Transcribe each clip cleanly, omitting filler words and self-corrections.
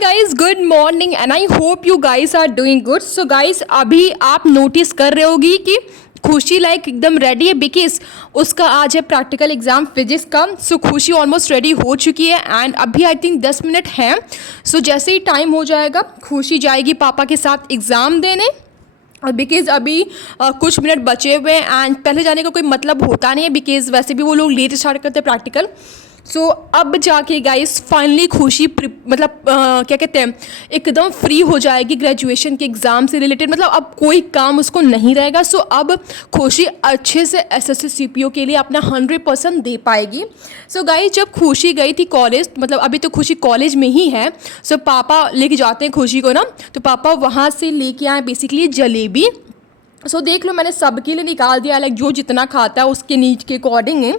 Guys, good morning and I hope you guys are doing good. So guys, अभी आप notice कर रहे होगी कि खुशी लाइक एकदम रेडी है बिकॉज उसका आज है प्रैक्टिकल एग्जाम फिजिक्स का। सो खुशी ऑलमोस्ट रेडी हो चुकी है एंड अभी आई थिंक 10 मिनट हैं। सो जैसे ही टाइम हो जाएगा खुशी जाएगी पापा के साथ एग्ज़ाम देने, बिकॉज अभी कुछ मिनट बचे हुए हैं एंड पहले जाने का कोई मतलब होता नहीं है बिकॉज वैसे भी वो लोग लेट स्टार्ट करते हैं प्रैक्टिकल। सो अब जाके गाइस फाइनली खुशी मतलब क्या कहते हैं एकदम फ्री हो जाएगी ग्रेजुएशन के एग्ज़ाम से रिलेटेड, मतलब अब कोई काम उसको नहीं रहेगा। सो अब खुशी अच्छे से एसएससी सीपीओ के लिए अपना 100% दे पाएगी। सो गाइस, जब खुशी गई थी कॉलेज, मतलब अभी तो खुशी कॉलेज में ही है। सो पापा लेके जाते हैं खुशी को ना, तो पापा वहाँ से लेके आए बेसिकली जलेबी। सो देख लो, मैंने सबके लिए निकाल दिया, लाइक जो जितना खाता है उसके नीड के अकॉर्डिंग है।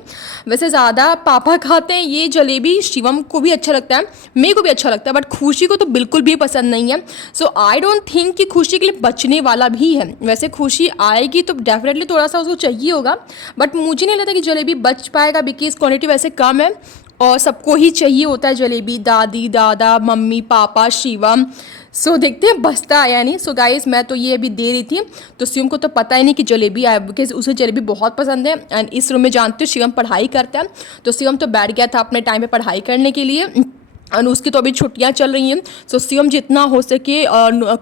वैसे ज़्यादा पापा खाते हैं ये जलेबी, शिवम को भी अच्छा लगता है, मेरे को भी अच्छा लगता है, बट खुशी को तो बिल्कुल भी पसंद नहीं है। सो आई डोंट थिंक कि खुशी के लिए बचने वाला भी है। वैसे खुशी आएगी तो डेफिनेटली थोड़ा सा उसको चाहिए होगा, बट मुझे नहीं लगता कि जलेबी बच पाएगा बिकॉज क्वान्टिटी वैसे कम है और सबको ही चाहिए होता है जलेबी, दादी दादा मम्मी पापा शिवम। सो देखते हैं बचता है या नहीं। सो गाइस, मैं तो ये अभी दे रही थी, तो शिवम को तो पता ही नहीं कि जलेबी आया बिकॉज उसे जलेबी बहुत पसंद है। एंड इस रूम में जानते हो शिवम पढ़ाई करता है, तो शिवम तो बैठ गया था अपने टाइम पे पढ़ाई करने के लिए और उसकी तो अभी छुट्टियां चल रही हैं। सो शिवम जितना हो सके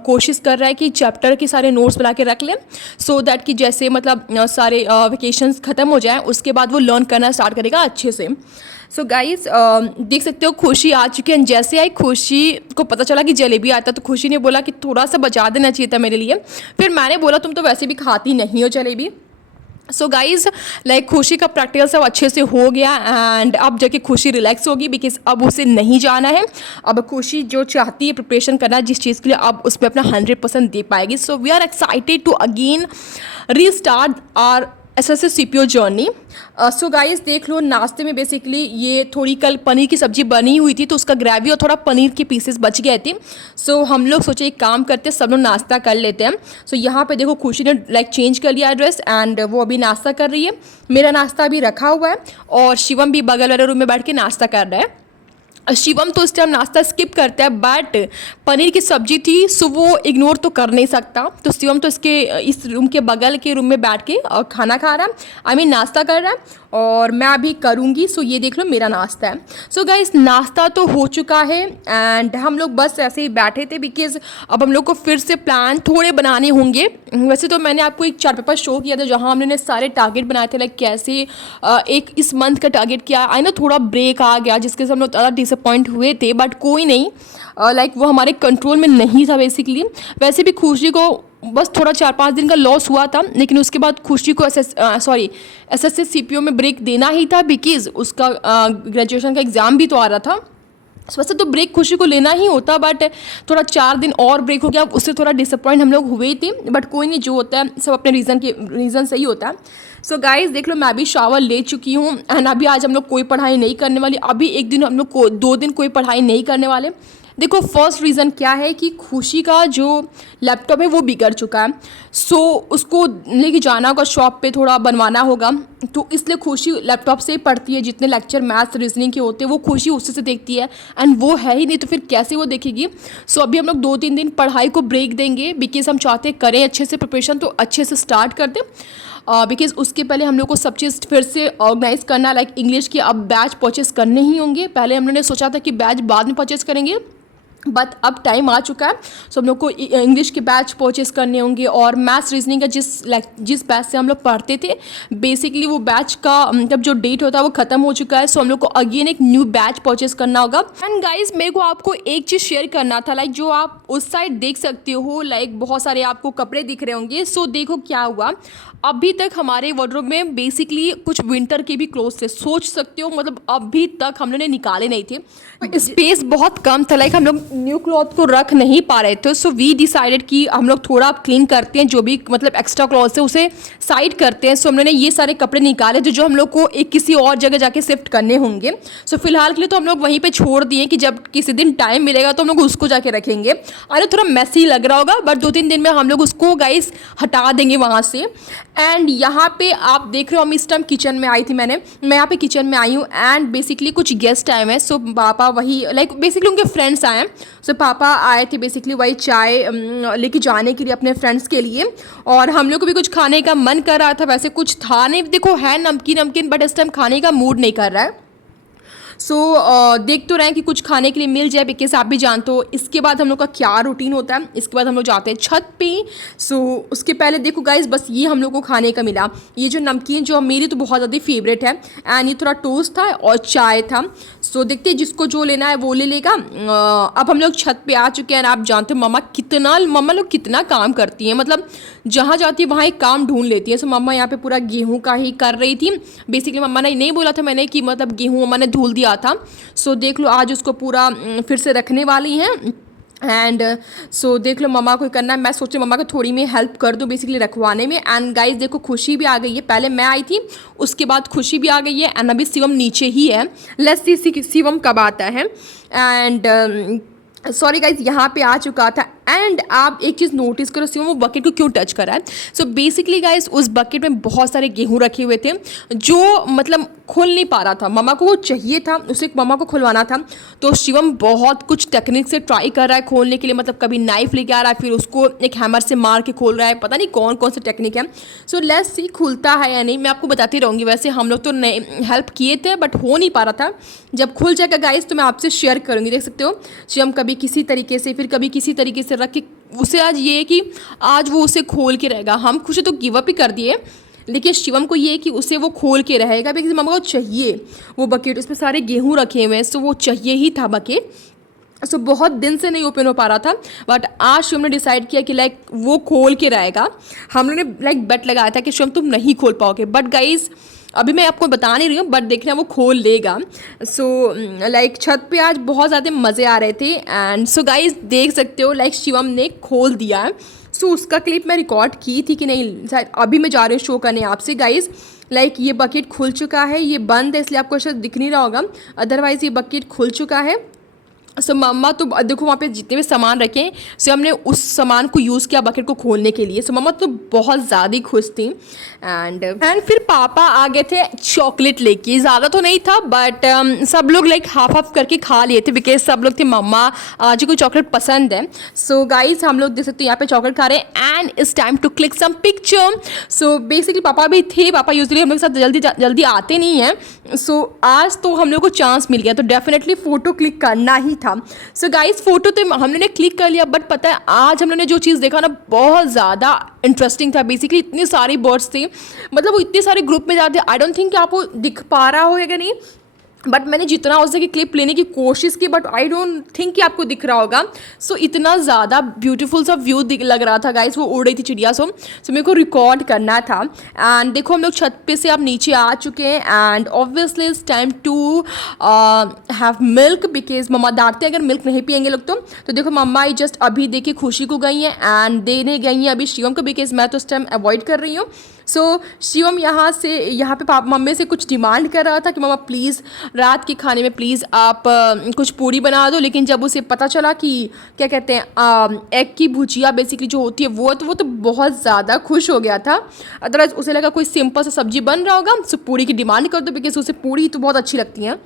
कोशिश कर रहा है कि चैप्टर के सारे नोट्स बना के रख लें, सो दैट कि जैसे मतलब सारे वेकेशंस ख़त्म हो जाएं उसके बाद वो लर्न करना स्टार्ट करेगा अच्छे से। सो गाइस, देख सकते हो खुशी आ चुकी है। जैसे आई खुशी को पता चला कि जलेबी आता, तो खुशी ने बोला कि थोड़ा सा बचा देना चाहिए था मेरे लिए। फिर मैंने बोला तुम तो वैसे भी खाती नहीं हो जलेबी। सो गाइज, लाइक खुशी का प्रैक्टिकल सब अच्छे से हो गया एंड अब जाके खुशी रिलैक्स होगी बिकॉज अब उसे नहीं जाना है। अब खुशी जो चाहती है प्रिपरेशन करना जिस चीज़ के लिए, अब उसमें अपना 100% दे पाएगी। So we are excited to again restart our SSC CPO journey. So guys, देख लो नाश्ते में बेसिकली ये थोड़ी कल पनीर की सब्जी बनी हुई थी, तो उसका ग्रेवी और थोड़ा पनीर के पीसेस बच गए थे। सो हम लोग सोचे एक काम करते हैं, सब लोग नाश्ता कर लेते हैं। सो यहाँ पे देखो खुशी ने लाइक चेंज कर लिया ड्रेस एंड वो अभी नाश्ता कर रही है। मेरा नाश्ता अभी रखा हुआ है और शिवम भी बगल वाले रूम में बैठ के नाश्ता कर रहा है। शिवम तो इस टाइम नाश्ता स्किप करता है, बट पनीर की सब्जी थी सो वो इग्नोर तो कर नहीं सकता। तो शिवम तो इस रूम के बगल के रूम में बैठ के और खाना खा रहा है, आई मीन नाश्ता कर रहा है, और मैं अभी करूँगी। सो ये देख लो मेरा नाश्ता है। सो गाइस, नाश्ता तो हो चुका है एंड हम लोग बस ऐसे ही बैठे थे बिकॉज अब हम लोग को फिर से प्लान थोड़े बनाने होंगे। वैसे तो मैंने आपको एक चार्ट पेपर शो किया था जहाँ हमने सारे टारगेट बनाए थे, लाइक कैसे एक इस मंथ का टारगेट किया। आई ना थोड़ा ब्रेक आ गया जिसके से हम लोग ज़्यादा डिसअपॉइंट हुए थे, बट कोई नहीं, लाइक वो हमारे कंट्रोल में नहीं था बेसिकली। वैसे भी खुशी को बस थोड़ा 4-5 दिन का लॉस हुआ था, लेकिन उसके बाद खुशी को एसएससी सीपीओ में ब्रेक देना ही था बिकॉज उसका ग्रेजुएशन का एग्ज़ाम भी तो आ रहा था। वैसे तो ब्रेक खुशी को लेना ही होता, बट थोड़ा 4 दिन और ब्रेक हो गया, उससे थोड़ा डिसअपॉइंट हम लोग हुए थे, बट कोई नहीं, जो होता है सब अपने रीज़न से ही होता है। सो गाइस, देख लो मैं अभी शावर ले चुकी हूँ एंड अभी आज हम लोग कोई पढ़ाई नहीं करने वाली। अभी एक दिन हम लोग 2 दिन कोई पढ़ाई नहीं करने वाले। देखो फर्स्ट रीज़न क्या है कि खुशी का जो लैपटॉप है वो बिगड़ चुका है, सो उसको लेके जाना होगा शॉप पे, थोड़ा बनवाना होगा, तो इसलिए खुशी लैपटॉप से ही पढ़ती है। जितने लेक्चर मैथ्स रीजनिंग के होते हैं वो खुशी उससे से देखती है एंड वो है ही नहीं तो फिर कैसे वो देखेगी। सो अभी हम लोग 2-3 दिन पढ़ाई को ब्रेक देंगे बिकॉज हम चाहते करें अच्छे से प्रिपरेशन, तो अच्छे से स्टार्ट कर दें बिकॉज उसके पहले हम लोग को सब चीज़ फिर से ऑर्गेनाइज करना, लाइक इंग्लिश के अब बैच परचेस करने ही होंगे। पहले हम लोगों ने सोचा था कि बैच बाद में परचेस करेंगे, बट अब टाइम आ चुका है। सो हम लोग को इंग्लिश के बैच परचेस करने होंगे और मैथ्स रीजनिंग का जिस बैच से हम लोग पढ़ते थे बेसिकली वो बैच का मतलब जो डेट होता है वो ख़त्म हो चुका है। सो हम लोग को अगेन एक न्यू बैच परचेस करना होगा। एंड गाइज, मेरे को आपको एक चीज़ शेयर करना था, लाइक जो आप उस साइड देख सकते हो, लाइक बहुत सारे आपको कपड़े दिख रहे होंगे। सो देखो क्या हुआ, अभी तक हमारे वार्डरोब में बेसिकली कुछ विंटर के भी क्लोथ थे, सोच सकते हो, मतलब अभी तक हम लोगों ने निकाले नहीं थे, स्पेस बहुत कम था, लाइक हम लोग न्यू क्लॉथ को रख नहीं पा रहे थे। सो वी डिसाइडेड कि हम लोग थोड़ा क्लीन करते हैं, जो भी मतलब एक्स्ट्रा क्लॉथ है उसे साइड करते हैं। सो हम लोगों ने ये सारे कपड़े निकाले जो हम लोग को एक किसी और जगह जाके शिफ्ट करने होंगे। सो फिलहाल के लिए तो हम लोग वहीं पे छोड़ दिए कि जब किसी दिन टाइम मिलेगा तो हम लोग उसको जाके रखेंगे। अरे थोड़ा मैसी लग रहा होगा, बट 2-3 दिन में हम लोग उसको गाइस हटा देंगे वहाँ से। एंड यहाँ पे आप देख रहे हो, हम इस टाइम किचन में आई थी, मैं यहाँ पे किचन में आई हूँ एंड बेसिकली कुछ गेस्ट आए हैं। सो पापा वही लाइक बेसिकली उनके फ्रेंड्स आए हैं, सो पापा आए थे बेसिकली वही चाय लेके जाने के लिए अपने फ्रेंड्स के लिए, और हम लोग को भी कुछ खाने का मन कर रहा था। वैसे कुछ था नहीं, देखो है नमकीन नमकीन, बट इस टाइम खाने का मूड नहीं कर रहा है। सो देख तो रहे हैं कि कुछ खाने के लिए मिल जाए, बिकॉज आप भी जानते हो इसके बाद हम लोग का क्या रूटीन होता है। इसके बाद हम लोग जाते हैं छत पे। सो उसके पहले देखो गाइस, बस ये हम लोग को खाने का मिला, ये जो नमकीन जो मेरी तो बहुत ज़्यादा फेवरेट है, एंड ये थोड़ा टोस्ट था और चाय था। सो देखते हैं जिसको जो लेना है वो ले लेगा। अब हम लोग छत पे आ चुके हैं, आप जानते हो मम्मा लोग कितना काम करती हैं, मतलब जहाँ जाती है वहाँ एक काम ढूंढ लेती है। सो मम्मा यहाँ पे पूरा गेहूँ का ही कर रही थी। बेसिकली मम्मा ने नहीं बोला था मैंने कि मतलब गेहूँ मम्मा ने धुल दिया था। सो देख लो आज उसको पूरा फिर से रखने वाली हैं। एंड सो देख लो मम्मा को करना है, मैं सोचे मम्मा को थोड़ी मैं हेल्प कर दूं बेसिकली रखवाने में। एंड गाइस देखो खुशी भी आ गई है, पहले मैं आई थी उसके बाद खुशी भी आ गई है, एंड अभी शिवम नीचे ही है। लेट्स सी शिवम कब आता है। एंड सॉरी गाइज यहाँ पे आ चुका था। एंड आप एक चीज़ नोटिस करो, शिवम वो बकेट को क्यों टच करा है। सो बेसिकली गाइज उस बकेट में बहुत सारे गेहूँ रखे हुए थे जो मतलब खुल नहीं पा रहा था, मम्मा को वो चाहिए था, उसे मम्मा को खुलवाना था। तो शिवम बहुत कुछ टेक्निक से ट्राई कर रहा है खोलने के लिए, मतलब कभी नाइफ लेके आ रहा है, फिर उसको एक हैमर से मार के खोल रहा है, पता नहीं कौन कौन सी टेक्निक है। सो लेट्स सी खुलता है या नहीं, मैं आपको बताती रहूँगी। वैसे हम लोग तो हेल्प किए थे बट हो नहीं पा रहा था। जब खुल जाएगा गाइज तो मैं आपसे शेयर करूँगी। देख सकते हो शिवम कभी किसी तरीके से, फिर कभी किसी तरीके से रख के, उसे आज ये है कि आज वो उसे खोल के रहेगा। हम खुश तो गिव अप ही कर दिए, लेकिन शिवम को ये है कि उसे वो खोल के रहेगा, बिकॉज मम्मा को चाहिए वो बकेट, उसमें सारे गेहूँ रखे हुए हैं, सो वो चाहिए ही था बकेट। सो बहुत दिन से नहीं ओपन हो पा रहा था, बट आज शिवम ने डिसाइड किया कि लाइक वो खोल के रहेगा। हम लोगों ने लाइक बेट लगाया था कि शिवम तुम नहीं खोल पाओगे, बट गाइज अभी मैं आपको बता नहीं रही हूँ, बट देखना वो खोल लेगा। सो लाइक छत पे आज बहुत ज़्यादा मज़े आ रहे थे। एंड सो गाइज देख सकते हो लाइक शिवम ने खोल दिया है। सो उसका क्लिप मैं रिकॉर्ड की थी कि नहीं, शायद अभी मैं जा रही हूँ शो करने आपसे गाइज। लाइक ये बकेट खुल चुका है, ये बंद है इसलिए आपको शायद दिख नहीं रहा होगा, अदरवाइज़ ये बकेट खुल चुका है। सो मम्मा तो देखो वहाँ पे जितने भी सामान रखे हैं, सो हमने उस सामान को यूज़ किया बकेट को खोलने के लिए। सो मम्मा तो बहुत ज़्यादा ही खुश थी। एंड फिर पापा आ गए थे चॉकलेट लेके, ज़्यादा तो नहीं था बट सब लोग लाइक हाफ हाफ करके खा लिए थे, बिकॉज सब लोग थे मम्मा जी को चॉकलेट पसंद है। सो गाइज हम लोग देख सकते हो यहाँ पे चॉकलेट खा रहे हैं, and it's time to click some picture. So basically पापा भी थे, पापा यूजली हम लोग के साथ जल्दी आते नहीं हैं। सो आज तो हम लोग को चांस मिल गया, तो डेफिनेटली फ़ोटो क्लिक करना ही था। सो गाइस फोटो तो हम लोगों ने क्लिक कर लिया, बट पता है आज हम लोगों ने जो चीज़ देखा ना बहुत ज़्यादा इंटरेस्टिंग था। बेसिकली इतनी सारी बर्ड्स थी, मतलब वो इतने सारे ग्रुप में जाते, आई डोंट थिंक कि आपको दिख पा रहा हो या नहीं, बट मैंने जितना हो सके क्लिप लेने की कोशिश की, बट आई डोंट थिंक कि आपको दिख रहा होगा। सो इतना ज़्यादा ब्यूटीफुल सा व्यू लग रहा था गाइस, वो उड़ रही थी चिड़िया। सो मेरे को रिकॉर्ड करना था। एंड देखो हम लोग छत पे से अब नीचे आ चुके हैं, and obviously it's time to have milk, because mama डांटते हैं अगर मिल्क नहीं पियेंगे लोग तो देखो मम्मा ही जस्ट अभी देखिए खुशी को गई हैं एंड देने गई हैं अभी शिवम को, बिकॉज मैं तो इस टाइम अवॉइड कर रही हूँ। सो शिवम यहाँ पे पापा मम्मी से कुछ डिमांड कर रहा था कि मम्मा प्लीज़ रात के खाने में प्लीज़ आप कुछ पूरी बना दो, लेकिन जब उसे पता चला कि क्या कहते हैं एग की भुजिया बेसिकली जो होती है वो तो बहुत ज़्यादा खुश हो गया था। अदरवाइज उसे लगा कोई सिंपल सा सब्जी बन रहा होगा, सो पूरी की डिमांड कर दो, बिकॉज उसे पूरी तो बहुत अच्छी लगती हैं।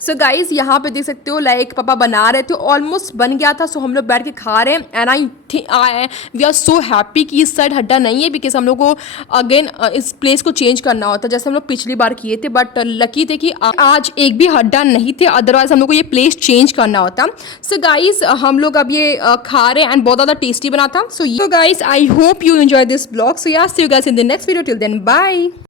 सो गाइज़ यहाँ पे देख सकते हो लाइक पापा बना रहे थे, ऑलमोस्ट बन गया था। सो हम लोग बैठ के खा रहे हैं, and I we are so happy कि इस साइड हड्डा नहीं है, बिकॉज हम लोग को अगेन इस प्लेस को चेंज करना होता जैसे हम लोग पिछली बार किए थे, बट लकी थे कि आज एक भी हड्डा नहीं थे, अदरवाइज हम लोग को ये प्लेस चेंज करना होता। सो गाइज़ हम लोग अब ये खा रहे हैं एंड बहुत ज़्यादा टेस्टी बना था। So guys I hope you enjoy this blog. So yeah see you guys in the next video, till then bye.